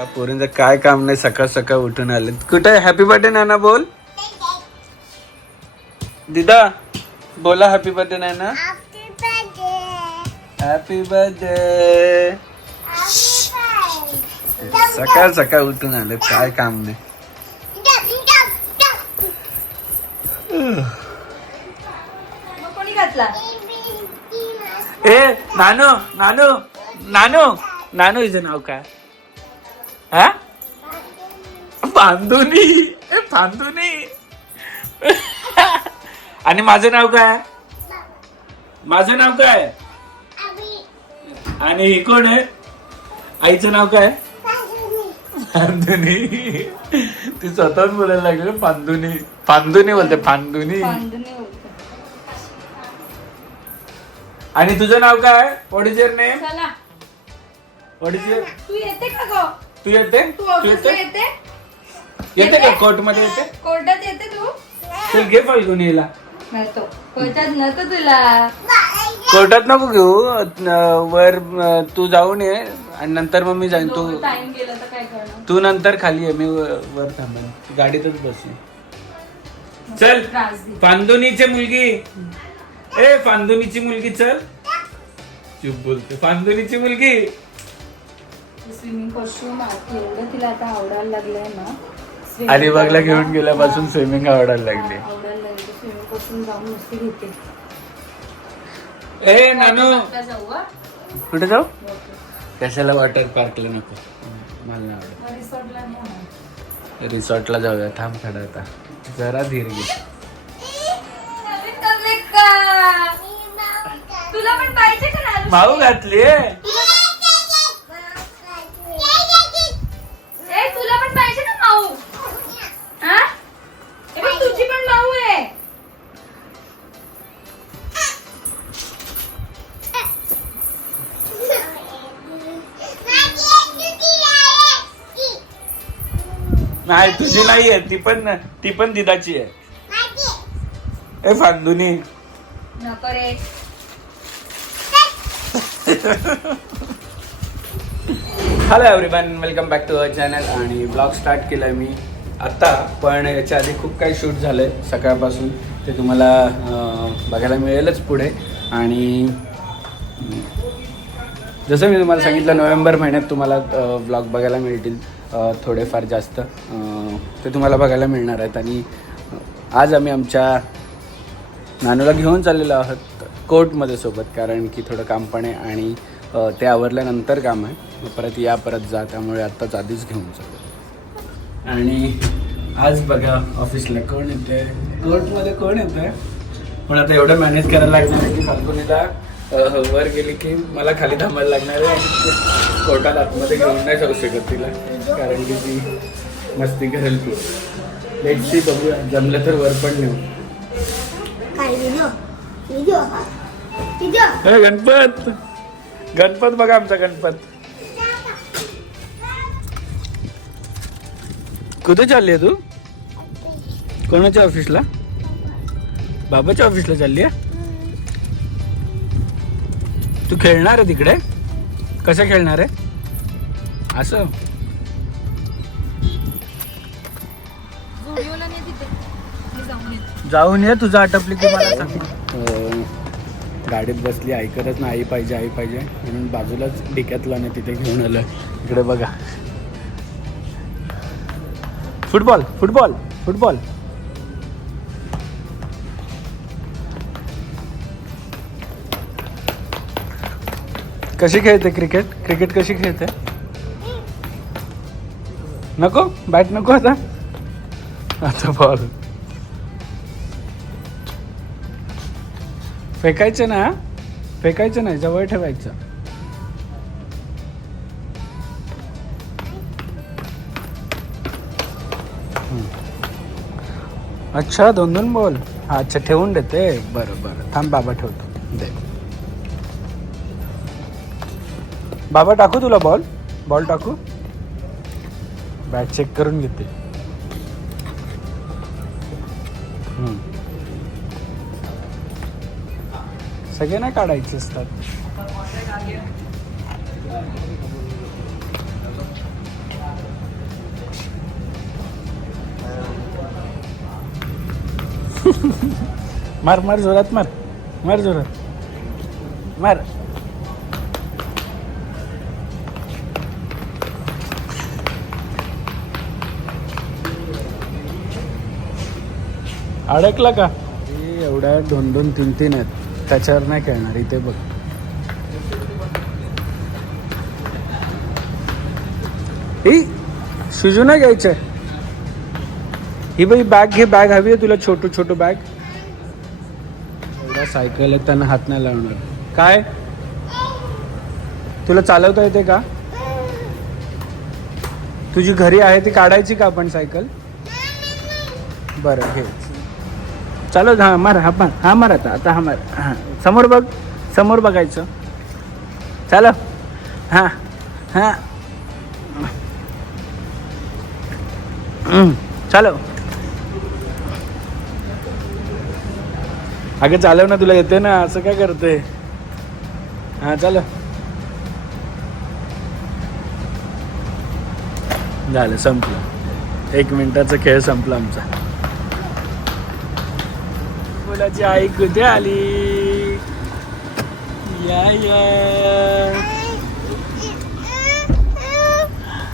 त्या पोरींचं काय काम नाही सकाळ सकाळ उठून आले. कुठे हॅपी बर्थडे नाना बोल. दिदा बोला हॅपी बर्थडे नाना. हॅपी बर्थडे सकाळ सकाळ उठून आले काय काम नाही. ए नानू नानू नानू नानू हिचं नाव काय? हा? ए फांदुनी आणि माझं नाव काय? माझं नाव काय? आणि हे कोण आहे? आईचं नाव काय? फांदुनी ती स्वतःच बोलायला लागली फांदुनी फांदुनी बोलते फांदुनी. आणि तुझं नाव काय? What is your name what is your तू येते का ग? तू येते? तू तू ऑफिसला येते? येते? येते का? कोर्टमध्ये येते? कोर्टात येते तू? चल घे फाल्गुनीला नव्हतो कोर्टात नव्हतं तुला. कोर्टात नको घेऊ. अं, वर अं, तू जाऊन ये आणि नंतर मग मी जाईन. तू टाइम गेला तर काय करणार? तू नंतर खाली ये. मी व- वर थांबेन. गाडीतच बसेन चल. त्रास दे. फांदुनीची मुलगी. ए फांदुनीची मुलगी चल. चुप बोलते. फांदुनीची मुलगी. स्विमिंग कॉस्ट्युम एवढं तिला आता आवडायला लागलंय ना. अलिबागला घेऊन. गेल्यापासून स्विमिंग आवडायला लागली. आवडायला लागली. स्विमिंग कॉस्ट्युम जाऊन नुसती घेते. ए नानू? कुठे जाऊ? कशाला वॉटर पार्कला नको? मला नाही आवडत. रिसॉर्टला. रिसॉर्टला जाऊया. थांब खडा आता. जरा धीर घे? तुला पण पाहिजे? माऊ घातली नाही तुझी नाहीये ती पण ती पण दिदाची आहे. ए फांदुनी नको रे. Hello everyone welcome back to our channel आणि ब्लॉग स्टार्ट केलाय मी आत्ता पण याच्या आधी खूप काही शूट झालंय. सकाळपासून ते तुम्हाला बघायला मिळेलच पुढे. आणि जसं मी तुम्हाला सांगितलं नोव्हेंबर महिन्यात तुम्हाला ब्लॉग बघायला मिळतील. थोडेफार जास्त. ते तुम्हाला बघायला मिळणार आहेत. आणि आज आम्ही आमच्या नानूला घेऊन चाललेलो आहोत कोर्टमध्ये सोबत कारण की थोडं काम पण आहे आणि ते आवरल्यानंतर काम आहे. परत या परत जा त्यामुळे आत्ताच आधीच घेऊन चाललो. आणि आज बघा ऑफिसला कोण येते कोर्टमध्ये कोण येतं पण आता एवढं मॅनेज करायला लागणार आहे की फाल्गुनीला वर गेली की मला खाली थांबायला लागणार आहे आणि कोर्टात आतमध्ये घेऊन नाही जाऊ शकत तिला. कारण की ती मस्ती करेल ती. लेटशी बघूया. जमलं तर वर पण नेऊ. हे? गणपत! गणपत बघा आमचा गणपत. कुठे चालली आहे तू? कोणाच्या ऑफिसला बाबाच्या ऑफिसला चालली आहे? तू खेळणार आहे तिकडे? कसं खेळणार आहे? असं. जाऊन ये तुझं आटपली की मला सांग. गाडीत बसली ऐकतच नाही आई पाहिजे आई पाहिजे. म्हणून बाजूलाच डिक्यातला नाही तिथे घेऊन आलं इकडे बघा. Football football football. कशी खेळते क्रिकेट? क्रिकेट कशी खेळते? नको? बॅट नको आता? आता बॉल फेकायचं ना फेकायचं नाही जवळ ठेवायचं. अच्छा दोन दोन बोल अच्छा ठेवून देते. बरं बरं. थांब बाबा ठेवतो. दे. बाबा टाकू तुला बॉल बॉल टाकू? बॅट चेक करून घेते. सगळे नाही काढायचे असतात. मार मार जोरात मार. मार जोरात. मार. अडकला का? एवढ्या दोन दोन तीन तीन आहेत. त्याच्यावर नाही खेळणार इथे बघ. ही शिजू नाही घ्यायचंय. ही बाई बॅग घे बॅग हवी आहे तुला छोटू छोटू बॅग एवढा सायकल आहे त्यांना हात नाही लावणार. काय? तुला चालवता येते का? तुझी घरी आहे ती काढायची का आपण सायकल बरं घे. चालू हा मार हा मार हा मार आता आता हा मार हां. समोर बघ समोर बघायचं. चालव हां हां. चालो. चालव अगं चालव ना तुला येते ना असं काय करते हां चालव झालं संपलं. एक मिनिटाचा खेळ संपला आमचा. मुलाची आई कुठे आली? या या.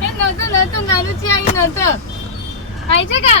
हे नव्हतं नव्हतं. नानूची आई नव्हतं. पाहिजे का?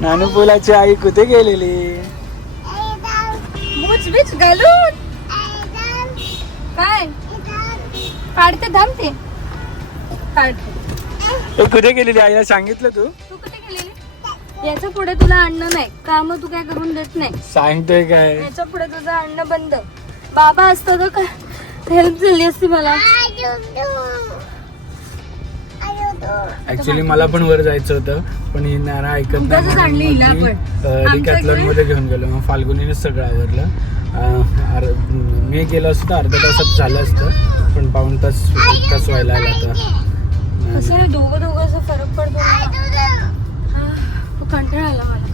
नानू फुलाची आई कुठे गेलेली? बुच बिच घालून. काय? काढते थांबते. काढते. तू कुठे गेलेली? आईला सांगितलं तू? याच्यापुढे तुला अन्न नाही. काम तू काय करून देत नाही. सांगतोय काय? याच्यापुढे तुझं अन्न बंद. बाबा असतं तर काय हेल्प झाली असती मला. ऍक्च्युली मला पण वर जायचं होतं पण ही नाना ऐकत उगाचच आणली हिला आपण. आमच्या डिकॅथलॉन इकडे- मध्ये घेऊन गेलो. मग फाल्गुनीनेच सगळं आवरलं. अं, अर- मी गेलो असतो तर अर्धा तासात झालं असतं पण पाऊण तास एक तास व्हायला आला आता कसं दोघं दोघं असं फरक पडतो ना. हा, कंटाळा आला मला.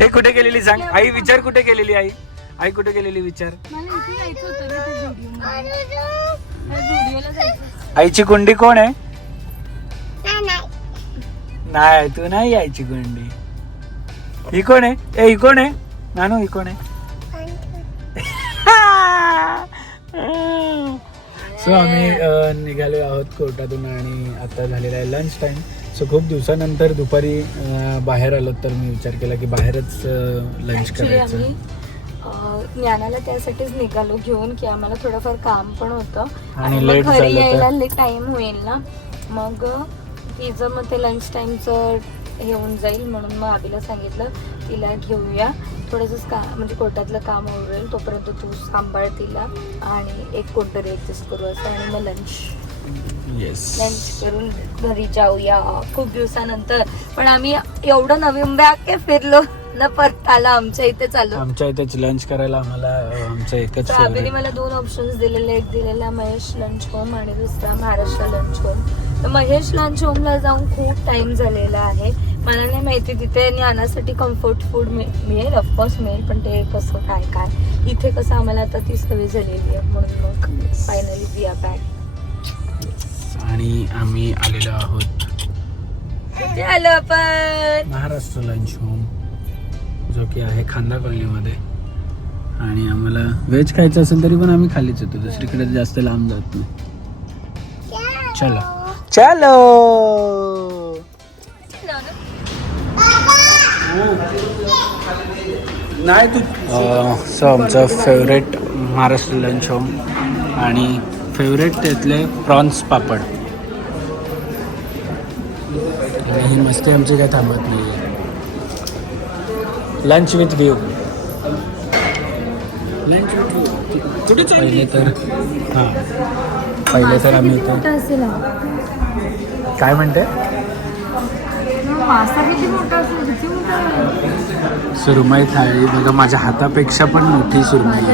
हे कुठे गेलेली सांग. आई विचार कुठे गेलेली आई? आई कुठे गेलेली विचार? मला इथे जायचं होतं रे त्या व्हिडिओ व्हिडिओला जायचं आईची कुंडी कोण आहे? नाही तू नाही यायची कुंडी. ही कोण आहे? ए ही कोण आहे? नानू ही कोण आहे? सो आम्ही निघालो आहोत कोर्टातून आणि आता झालेला आहे लंच टाइम सो खूप दिवसानंतर दुपारी बाहेर आलो तर मी विचार केला की बाहेरच लंच करायचं. ज्ञानाला त्यासाठीच निघालो घेऊन की आम्हाला थोडंफार काम पण होतं. आणि मग घरी यायला टाइम होईल ना. मग तिचं मग ते लंच टाइमचं हे होऊन जाईल म्हणून मग आबीला सांगितलं तिला घेऊया. थोडंसं का म्हणजे कोर्टातलं काम उरवेल तोपर्यंत तू सांभाळ तिला आणि एक कोणतरी ऍडजस्ट करू असं आणि मग लंच लंच करून घरी जाऊया. खूप दिवसानंतर. पण आम्ही एवढं नवी मुंबई अख्खे फिरलो न परत आला आमच्या इथे चालू आमच्या इथेच लंच करायला आम्हाला अ, आमचं एकच आबीने. मला दोन ऑप्शन्स दिलेले. एक दिलेला महेश लंच होम आणि दुसरा महाराष्ट्र लंच होम तर महेश लंच होमला जाऊन खूप टाइम झालेला आहे. मला नाही माहिती तिथे ज्ञानासाठी कम्फर्ट फूड मिळेल? ऑफकोर्स मिळेल पण ते कसं काय काय? इथे कसं आम्हाला आता ती सवय झालेली आहे म्हणून मग फायनली वी आर बॅक आणि आम्ही आलेलो आहोत. कुठे आलो आपण. महाराष्ट्र लंच होम जो की आहे खांदा कॉलनीमध्ये. आणि आम्हाला व्हेज खायचं असेल तरी पण आम्ही खालीच येतो. दुसरीकडे जास्त लांब जात नाही. चलो. चलो। नाही तू सो आमचं फेवरेट महाराष्ट्र लंच होम आणि फेवरेट त्यातले प्रॉन्स पापड. ही मस्ती आमची काय थांबत नाही. Lunch with view lunch with view पहिले तर हां. पहिले तर आम्ही? काय म्हणते. सुरमई थाळी. बघा माझ्या हातापेक्षा पण मोठी सुरमई.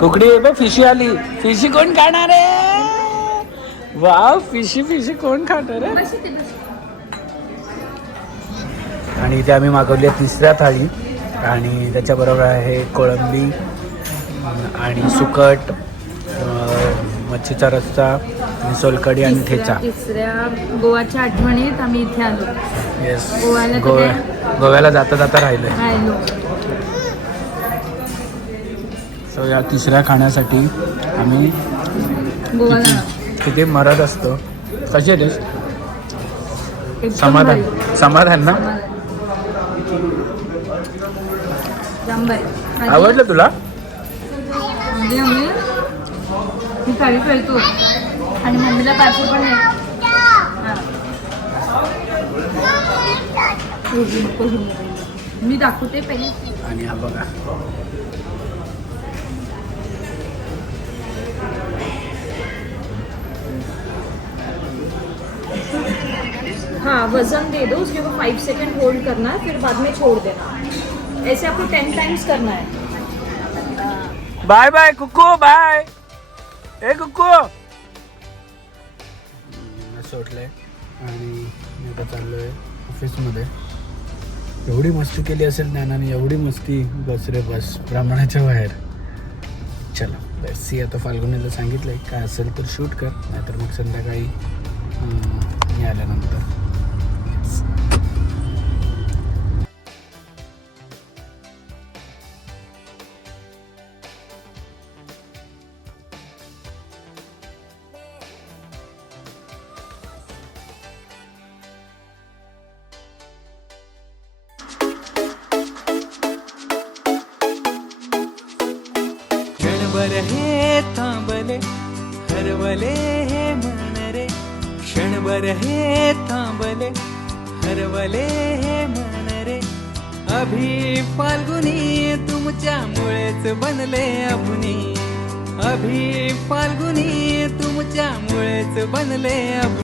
कुकडी बघ फिशी आली. फिशी कोण खाणार आहे? वाव फिशी फिशी कोण खाणार आहे. आणि इथे आम्ही मागवली आहे तिसऱ्या थाळी. आणि त्याच्याबरोबर आहे कोळंबी आणि सुकट. मच्छीचा आणि सोलकडी आणि ठेचा. तिसऱ्या गोवाच्या आठवणीत आम्ही इथे आलो. येस गोव्याला गोव्या? गोव्याला जाता जाता राहिलो. सो या तिसऱ्या खाण्यासाठी आम्ही किती मरत असतो? कशी आहे समाधान. समाधान ना? आवडलं तुला? ही थाळी करतो आणि मम्मीला पार्सल पण हा. मी दाखवते पहिले. आणि हा बघा. हाँ वजन दे दो उसके ऊपर फाइव सेकंड होल्ड करना है फिर बाद में छोड़ देना. ऐसे आपको टेन टाइम्स करना है. बाय बाय कुकू बाय ए कुक्कू सोडलंय. आणि मी आता चाललोय ऑफिसमध्ये. एवढी मस्ती केली असेल ज्ञानाने एवढी मस्ती बस रे बस ब्राह्मणाच्या बाहेर. चला सी आता फाल्गुनीला सांगितलंय काय असेल तर शूट कर नाहीतर मग संध्याकाळी मी आल्यानंतर. क्षणभर हे थांबले हरवले हे मन रे. क्षणभर हे थांबले. हरवले हे मन रे. अभि फाल्गुनी तुमच्यामुळेच बनले अभुनी. अभि फाल्गुनी तुमच्यामुळेच बनले अभु